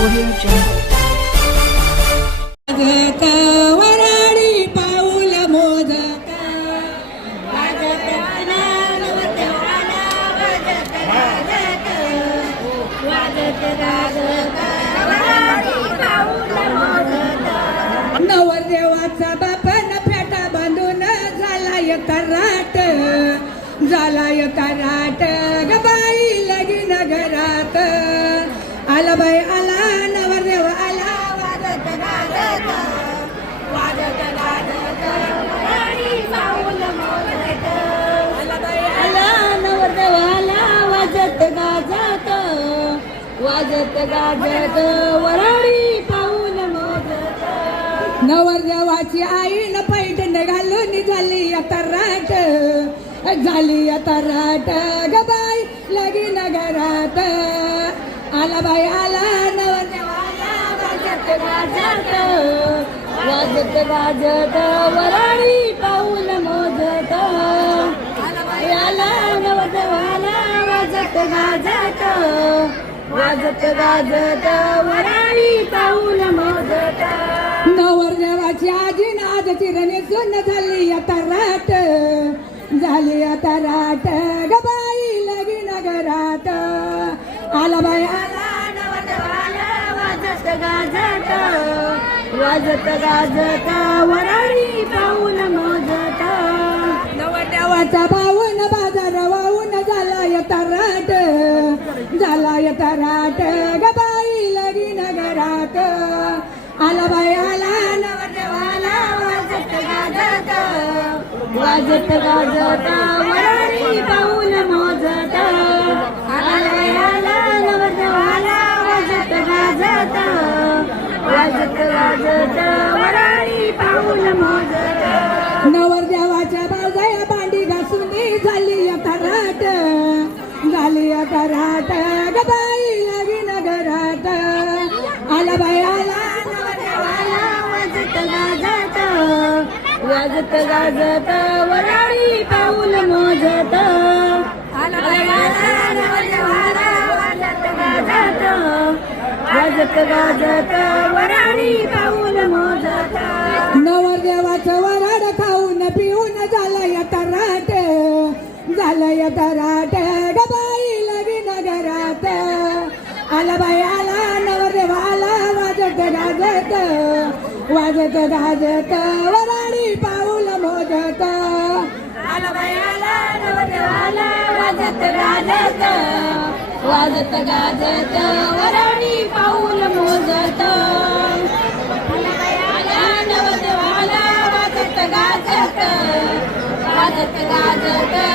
Audio Jungle. वराडी पाऊल मोजत वाजत गाजत वाजत नवरदेवाचा बापन फेटा बांधून झालाय कराट झालाय कराट आला बाई आला नवरदेव आला वाजत गाजत वाजत गाजत. पाऊल मोजत आला बाई आला नवरदेव आला वाजत गाजत वाजत गाजत. वराडी पाऊल मोजत आई आईन पैठण घालून झाली आता राट झाली आता राट. ग बाई लगीन घरात. आला बाई आला नवरदेव आला वाजत गाजत वाजत गाजत वराडी पाऊल मोजत. आला बाई आला नवरदेव आला वाजत गाजत वाजत गाजत वराळी पाऊल मोजत. नवरदेवाची आजी नाद चिरणे सुन झाली आता राट झाली आता राट ग बाई लगीन घरात आला बाई आला नवरदेव गाजत वाजत गाजत वराडी पाऊन मोजत. नवट्यावाचा पाऊन बाजार वाहून झाला येता राट झाला येता राट गबाई लगी नगरात. आला बाय आला नवट्यावाला वाजत गाजत वाजत गाजत वराडी पाऊल नवरदेवाच्या बाजाया भांडी घासून झाली घराट झाली घराट गबाई ग बाई आला बाई आला नवरदेव वाजत गाजत वाजत गाजत वराडी पाऊल मोजत. आला बाई आला नवरदेव वाजत गाजत वाजत गाजत वराडी पाऊल मोजत. झालंय येता राट ग बाई घरात आला बाई आला नवरदेव वाजत गाजत वाजत गाजत वराडी पाऊल मोजत. आला बाई आला नवरदेव वाजत गाजत वाजत गाजत वराडी पाऊल मोजत. वाजत गाजत वाजत गाजत